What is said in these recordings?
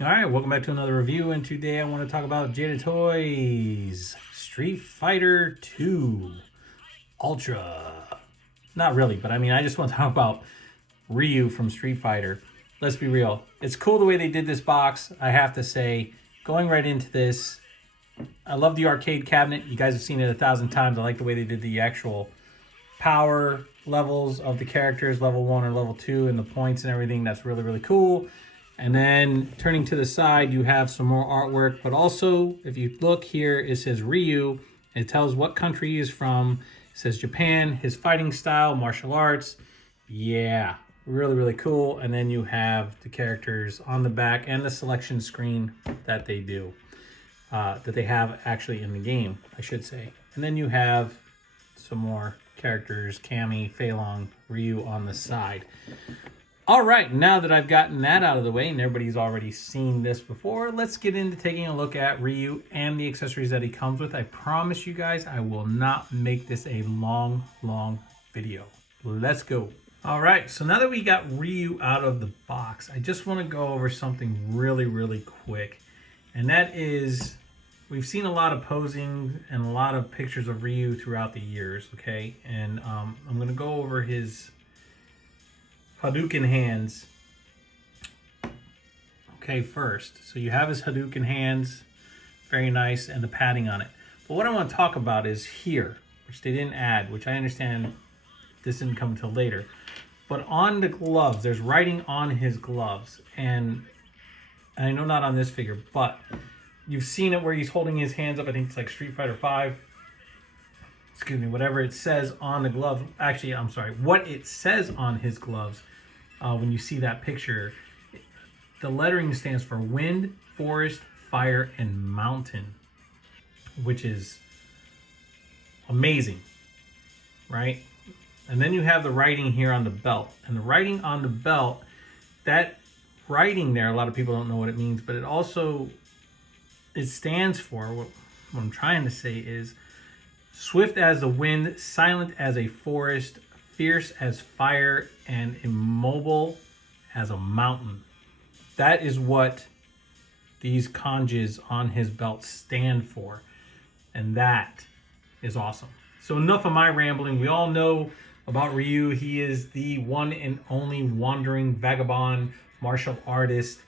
All right, welcome back to another review, and today I want to talk about Jada Toys Street Fighter 2 Ultra. Not really, but I mean, I just want to talk about Ryu from Street Fighter. Let's be real. It's cool the way they did this box, I have to say. Going right into this, I love the arcade cabinet. You guys have seen it 1,000 times. I like the way they did the actual power levels of the characters, level 1 or level 2, and the points and everything. That's really, really cool. And then turning to the side, you have some more artwork, but also if you look here, it says Ryu. It tells what country he is from. It says Japan, his fighting style, martial arts. Yeah, really, really cool. And then you have the characters on the back and the selection screen that they do, that they have actually in the game, I should say. And then you have some more characters, Cammy, Fei Long, Ryu on the side. All right, now that I've gotten that out of the way and everybody's already seen this before, let's get into taking a look at Ryu and the accessories that he comes with. I promise you guys I will not make this a long video. Let's go. All right, so now that we got Ryu out of the box, I just want to go over something really quick. And that is, we've seen a lot of posing and a lot of pictures of Ryu throughout the years, okay? And I'm going to go over his Hadouken hands. Okay, first. So you have his Hadouken hands. Very nice. And the padding on it. But what I want to talk about is here, which they didn't add, which I understand this didn't come until later. But on the gloves, there's writing on his gloves. And I know not on this figure, but you've seen it where he's holding his hands up. I think it's like Street Fighter 5. Excuse me, whatever it says on the glove. Actually, I'm sorry. What it says on his gloves. When you see that picture, the lettering stands for wind, forest, fire, and mountain, which is amazing, right? And then you have the writing here on the belt. And the writing on the belt, that writing there, a lot of people don't know what it means, but it stands for, what I'm trying to say is, swift as the wind, silent as a forest, fierce as fire, and immobile as a mountain. That is what these kanjis on his belt stand for. And that is awesome. So enough of my rambling. We all know about Ryu. He is the one and only wandering vagabond martial artist.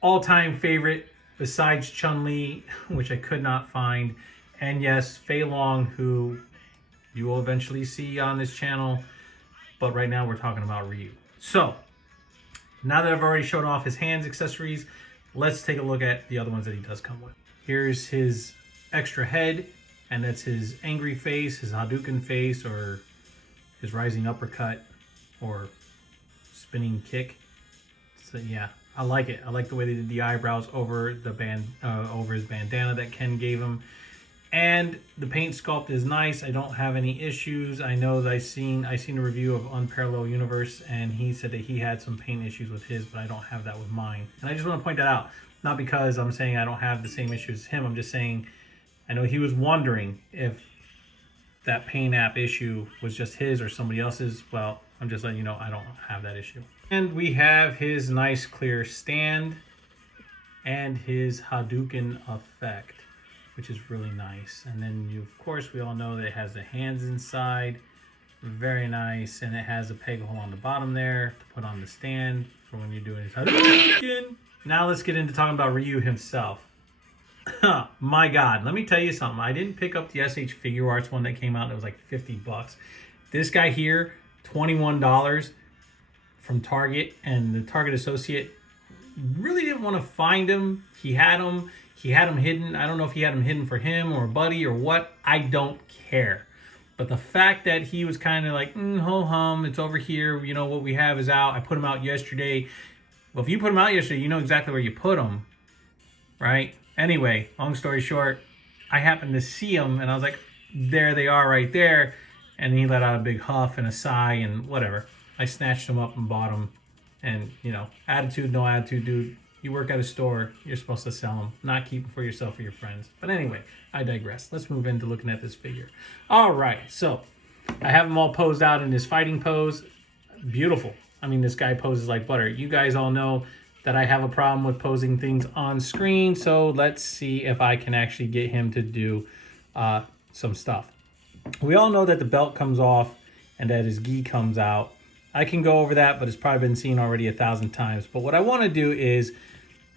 All-time favorite besides Chun-Li, which I could not find. And yes, Fei Long, who you will eventually see on this channel. But right now we're talking about Ryu. So, now that I've already shown off his hands accessories, let's take a look at the other ones that he does come with. Here's his extra head, and that's his angry face, his Hadouken face, or his rising uppercut, or spinning kick. So yeah, I like it. I like the way they did the eyebrows over the over his bandana that Ken gave him. And the paint sculpt is nice. I don't have any issues. I know that I seen a review of Unparalleled Universe, and he said that he had some paint issues with his, but I don't have that with mine. And I just want to point that out. Not because I'm saying I don't have the same issues as him. I'm just saying I know he was wondering if that paint app issue was just his or somebody else's. Well, I'm just letting you know I don't have that issue. And we have his nice clear stand and his Hadouken effect, which is really nice. And then of course, we all know that it has the hands inside. Very nice. And it has a peg hole on the bottom there to put on the stand for when you're doing his Hadouken. Now let's get into talking about Ryu himself. My God, let me tell you something. I didn't pick up the SH Figure Arts one that came out. It was like 50 bucks. This guy here, $21 from Target, and the Target associate really didn't want to find him. He had him hidden. I don't know if he had him hidden for him or a buddy or what. I don't care. But the fact that he was kind of like, ho hum, it's over here. You know, what we have is out. I put him out yesterday. Well, if you put him out yesterday, you know exactly where you put him, right? Anyway, long story short, I happened to see him and I was like, there they are right there. And he let out a big huff and a sigh and whatever. I snatched him up and bought him. And, you know, attitude, no attitude, dude. You work at a store, you're supposed to sell them, not keep them for yourself or your friends. But anyway, I digress. Let's move into looking at this figure. All right, so I have him all posed out in his fighting pose. Beautiful. I mean, this guy poses like butter. You guys all know that I have a problem with posing things on screen. So let's see if I can actually get him to do some stuff. We all know that the belt comes off and that his gi comes out. I can go over that, but it's probably been seen already 1,000 times. But what I want to do is,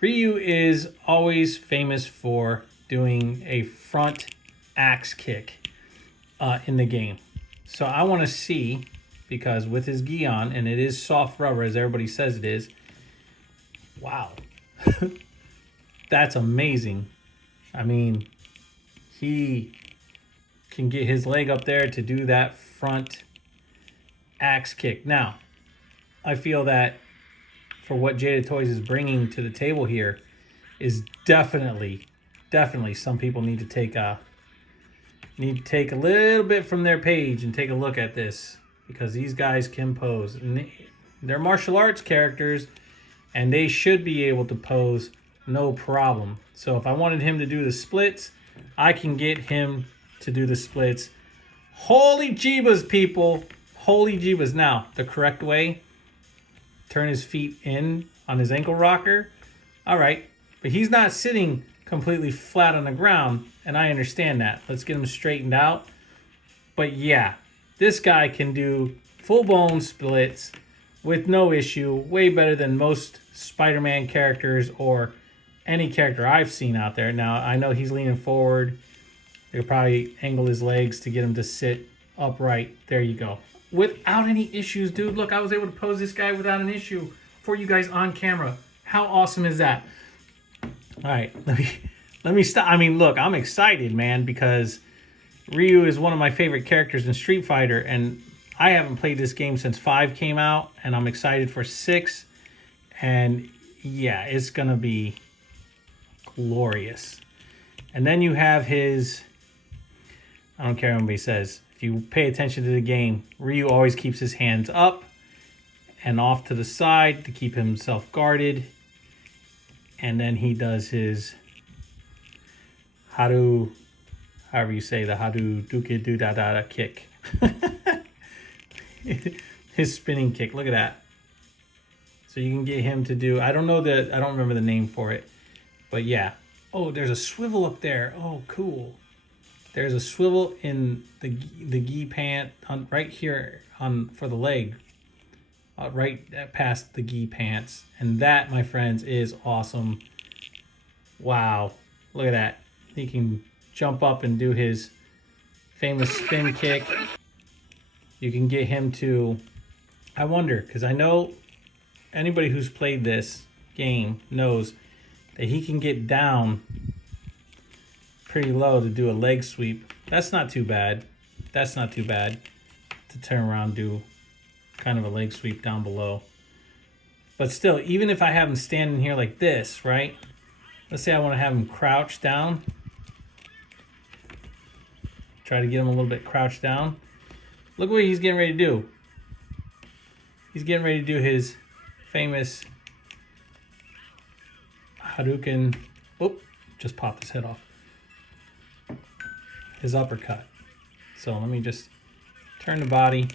Ryu is always famous for doing a front axe kick in the game. So I want to see, because with his gi on, and it is soft rubber as everybody says it is, wow, that's amazing. I mean, he can get his leg up there to do that front axe kick. Now, I feel that for what Jada Toys is bringing to the table here is definitely some people need to take a little bit from their page and take a look at this, because these guys can pose. And they're martial arts characters, and they should be able to pose no problem. So if I wanted him to do the splits, I can get him to do the splits. Holy jeebas, people. Holy jeebas. Now, the correct way, turn his feet in on his ankle rocker. All right, but he's not sitting completely flat on the ground, and I understand that. Let's get him straightened out. But yeah, this guy can do full-blown splits with no issue, way better than most Spider-Man characters or any character I've seen out there. Now, I know he's leaning forward. They'll probably angle his legs to get him to sit upright. There you go. Without any issues, dude. Look, I was able to pose this guy without an issue for you guys on camera. How awesome is that? All right, let me stop. I mean, look, I'm excited, man, because Ryu is one of my favorite characters in Street Fighter, and I haven't played this game since 5 came out, and I'm excited for 6. And yeah, it's gonna be glorious. And then you have his, I don't care what anybody says, if you pay attention to the game, Ryu always keeps his hands up and off to the side to keep himself guarded. And then he does his Hadu, however you say the Hadu Duke Do Da Da kick. His spinning kick. Look at that. So you can get him to do, I don't remember the name for it. But yeah. Oh, there's a swivel up there. Oh, cool. There's a swivel in the gi pant on right here for the leg. Right past the gi pants. And that, my friends, is awesome. Wow. Look at that. He can jump up and do his famous spin kick. You can get him to, I wonder, because I know anybody who's played this game knows that he can get down pretty low to do a leg sweep. That's not too bad. That's not too bad to turn around and do kind of a leg sweep down below. But still, even if I have him standing here like this, right? Let's say I want to have him crouch down. Try to get him a little bit crouched down. Look what he's getting ready to do. He's getting ready to do his famous Hadouken. Whoop, just popped his head off. His uppercut. So let me just turn the body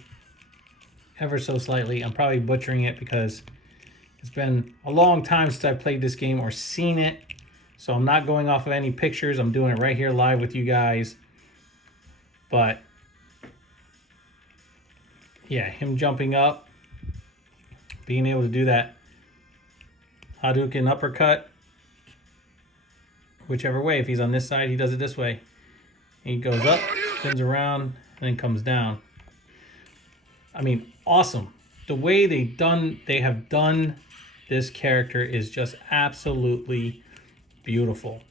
ever so slightly. I'm probably butchering it because it's been a long time since I've played this game or seen it. So I'm not going off of any pictures. I'm doing it right here live with you guys. But yeah, him jumping up, being able to do that Hadouken uppercut, whichever way. If he's on this side, he does it this way. He goes up, spins around, and then comes down. I mean, awesome. The way they have done this character is just absolutely beautiful.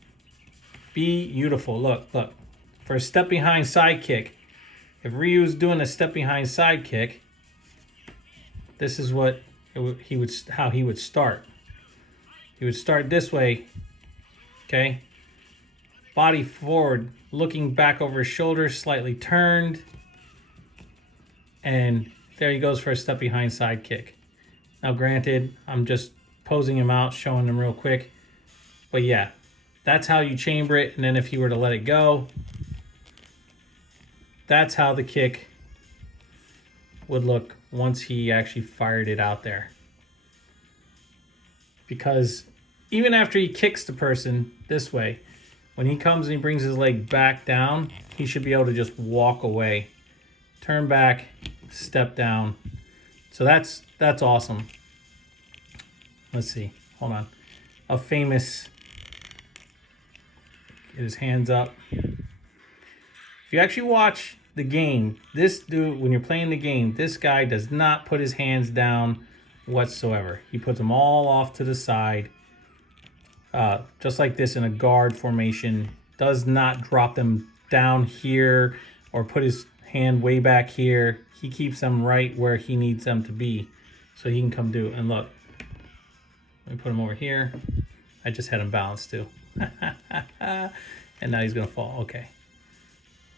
Beautiful. Look. For a step behind side kick, if Ryu's doing a step behind side kick, this is what how he would start. He would start this way, okay? Body forward, looking back over his shoulder, slightly turned. And there he goes for a step behind side kick. Now granted, I'm just posing him out, showing him real quick. But yeah, that's how you chamber it. And then if you were to let it go, that's how the kick would look once he actually fired it out there. because even after he kicks the person this way, when he comes and he brings his leg back down, he should be able to just walk away, turn back, step down. So that's awesome. Let's see. Hold on. A famous. Get his hands up. If you actually watch the game, this dude, when you're playing the game, this guy does not put his hands down whatsoever. He puts them all off to the side, just like this in a guard formation. Does not drop them down here or put his hand way back here. He keeps them right where he needs them to be so he can come do. And look, let me put him over here. I just had him balanced too. And now he's gonna fall. Okay,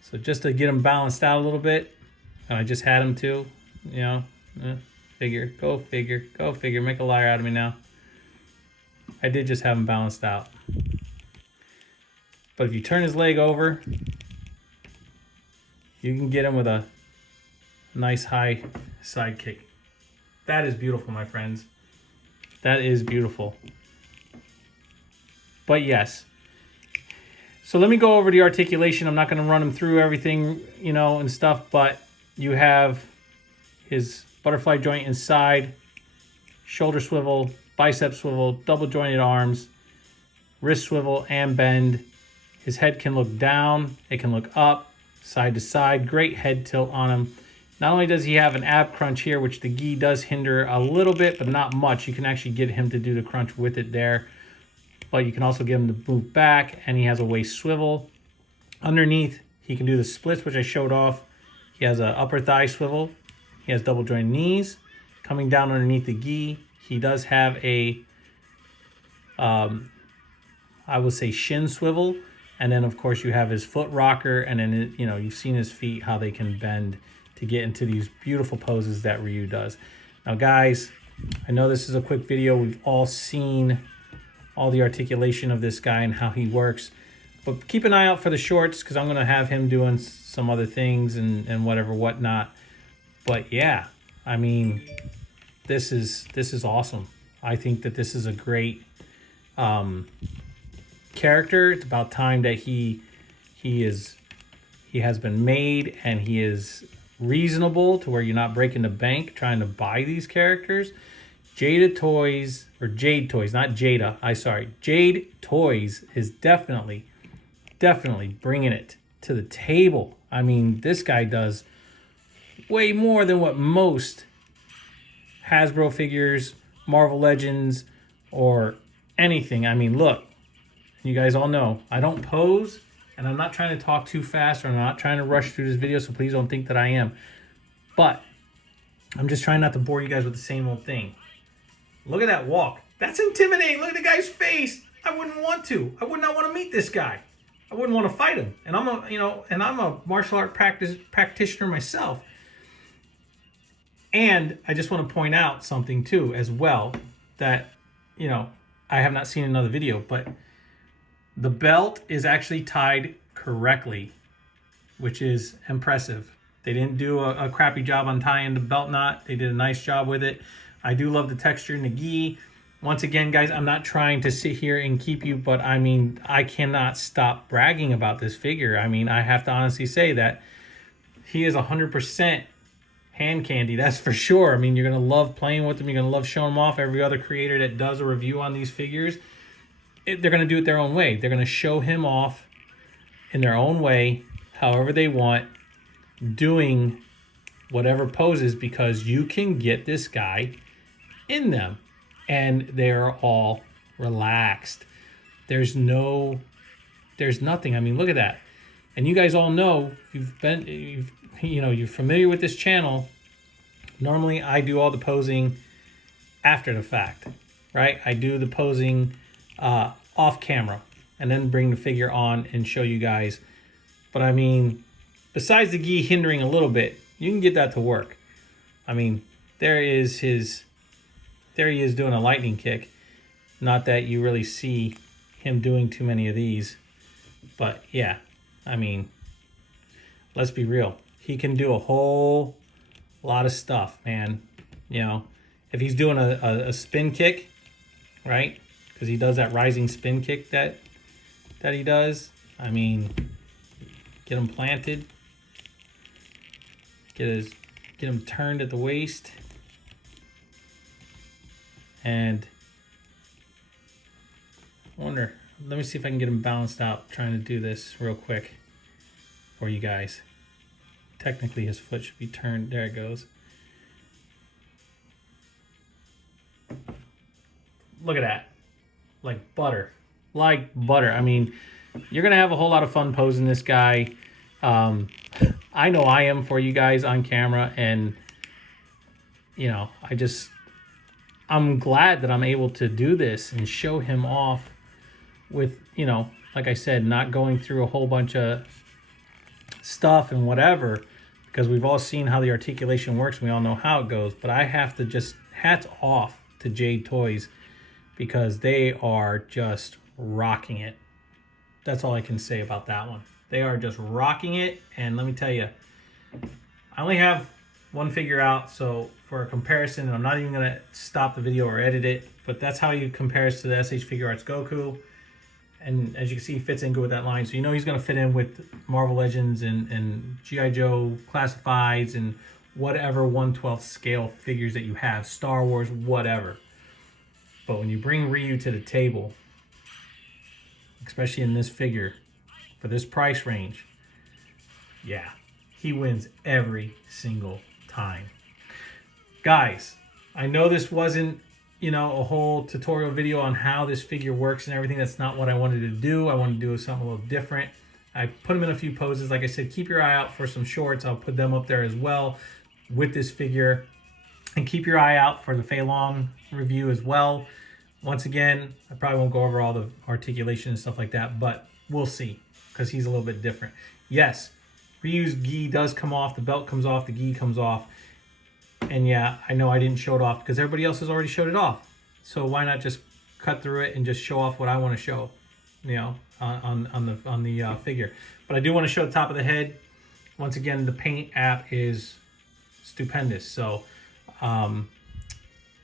so just to get him balanced out a little bit, and I just had him too, you know, go figure, make a liar out of me now. I did just have him balanced out, but if you turn his leg over, you can get him with a nice high side kick. That is beautiful, my friends. That is beautiful. But yes, so let me go over the articulation. I'm not going to run him through everything, you know, and stuff, but you have his butterfly joint inside, shoulder swivel, bicep swivel, double jointed arms, wrist swivel and bend. His head can look down, it can look up, side to side. Great head tilt on him. Not only does he have an ab crunch here, which the gi does hinder a little bit, but not much. You can actually get him to do the crunch with it there. But you can also get him to move back, and he has a waist swivel. Underneath, he can do the splits, which I showed off. He has an upper thigh swivel. He has double jointed knees. Coming down underneath the gi, he does have a, I would say, shin swivel. And then, of course, you have his foot rocker. And then, you know, you've seen his feet, how they can bend to get into these beautiful poses that Ryu does. Now, guys, I know this is a quick video. We've all seen all the articulation of this guy and how he works. But keep an eye out for the shorts, because I'm going to have him doing some other things and whatnot. But yeah, I mean, this is awesome. I think that this is a great character. It's about time that he has been made, and he is reasonable to where you're not breaking the bank trying to buy these characters. Jada Toys, or Jade Toys, not Jada, Jade Toys is definitely bringing it to the table. I mean, this guy does way more than what most Hasbro figures, Marvel Legends, or anything. I mean, look, you guys all know, I don't pose, and I'm not trying to talk too fast, or I'm not trying to rush through this video, so please don't think that I am. But I'm just trying not to bore you guys with the same old thing. Look at that walk. That's intimidating. Look at the guy's face. I wouldn't want to. I would not want to meet this guy. I wouldn't want to fight him. And I'm a martial art practitioner myself. And I just want to point out something too as well that, you know, I have not seen another video, but the belt is actually tied correctly, which is impressive. They didn't do a crappy job on tying the belt knot. They did a nice job with it. I do love the texture in the gi. Once again, guys, I'm not trying to sit here and keep you, but I mean, I cannot stop bragging about this figure. I mean, I have to honestly say that he is 100% hand candy, that's for sure. I mean, you're going to love playing with them. You're going to love showing them off. Every other creator that does a review on these figures, they're going to do it their own way. They're going to show him off in their own way, however they want, doing whatever poses, because you can get this guy in them and they're all relaxed. There's nothing. I mean, look at that. And you guys all know, you're familiar with this channel. Normally I do all the posing after the fact, right? I do the posing off camera and then bring the figure on and show you guys. But I mean, besides the gi hindering a little bit, you can get that to work. I mean, there he is doing a lightning kick. Not that you really see him doing too many of these, but yeah, I mean, let's be real. He can do a whole lot of stuff, man. You know, if he's doing a spin kick, right? Because he does that rising spin kick that he does. I mean, get him planted, get him turned at the waist, and I wonder. Let me see if I can get him balanced out. Trying to do this real quick for you guys. Technically, his foot should be turned. There it goes. Look at that. Like butter. Like butter. I mean, you're going to have a whole lot of fun posing this guy. I know I am for you guys on camera. And, you know, I'm glad that I'm able to do this and show him off with, you know, like I said, not going through a whole bunch of stuff and whatever, because we've all seen how the articulation works. We all know how it goes. But I have to just hats off to Jade Toys, because they are just rocking it. That's all I can say about that one. They are just rocking it. And let me tell you, I only have one figure out, so for a comparison, I'm not even going to stop the video or edit it, but that's how he compares to the SH Figure Arts Goku. And as you can see, he fits in good with that line. So you know he's going to fit in with Marvel Legends and G.I. Joe Classifieds and whatever 1/12 scale figures that you have, Star Wars, whatever. But when you bring Ryu to the table, especially in this figure, for this price range, yeah, he wins every single time. Guys, I know this wasn't, you know, a whole tutorial video on how this figure works and everything. That's not what I wanted to do. I wanted to do something a little different. I put him in a few poses. Like I said, keep your eye out for some shorts. I'll put them up there as well with this figure. And keep your eye out for the Fei Long review as well. Once again, I probably won't go over all the articulation and stuff like that, but we'll see, because he's a little bit different. Yes, Ryu's gi does come off. The belt comes off. The gi comes off. And yeah, I know I didn't show it off because everybody else has already showed it off. So why not just cut through it and just show off what I want to show, you know, on the figure. But I do want to show the top of the head. Once again, the paint app is stupendous. So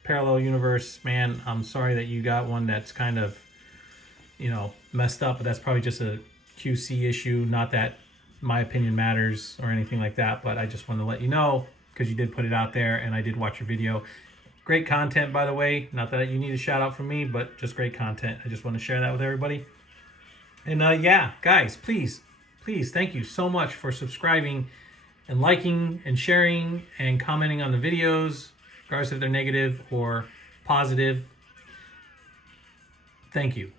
Parallel Universe, man, I'm sorry that you got one that's kind of, you know, messed up, but that's probably just a QC issue. Not that my opinion matters or anything like that, but I just wanted to let you know, because you did put it out there and I did watch your video. Great content, by the way. Not that you need a shout out from me, but just great content. I just want to share that with everybody. And yeah, guys, please, thank you so much for subscribing and liking and sharing and commenting on the videos, regardless if they're negative or positive. Thank you.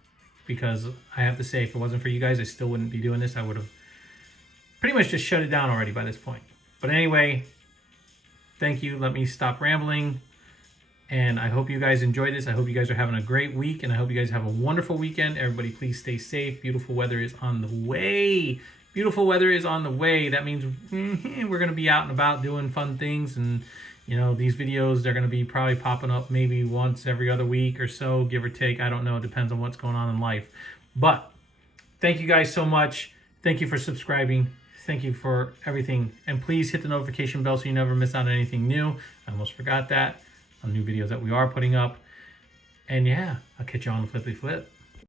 Because I have to say, if it wasn't for you guys, I still wouldn't be doing this. I would have pretty much just shut it down already by this point. But anyway, thank you. Let me stop rambling. And I hope you guys enjoyed this. I hope you guys are having a great week. And I hope you guys have a wonderful weekend. Everybody, please stay safe. Beautiful weather is on the way. Beautiful weather is on the way. That means we're going to be out and about doing fun things. And, you know, these videos, they're going to be probably popping up maybe once every other week or so, give or take. I don't know. It depends on what's going on in life. But thank you guys so much. Thank you for subscribing. Thank you for everything. And please hit the notification bell so you never miss out on anything new. I almost forgot that, on new videos that we are putting up. And yeah, I'll catch you on the flippy flip.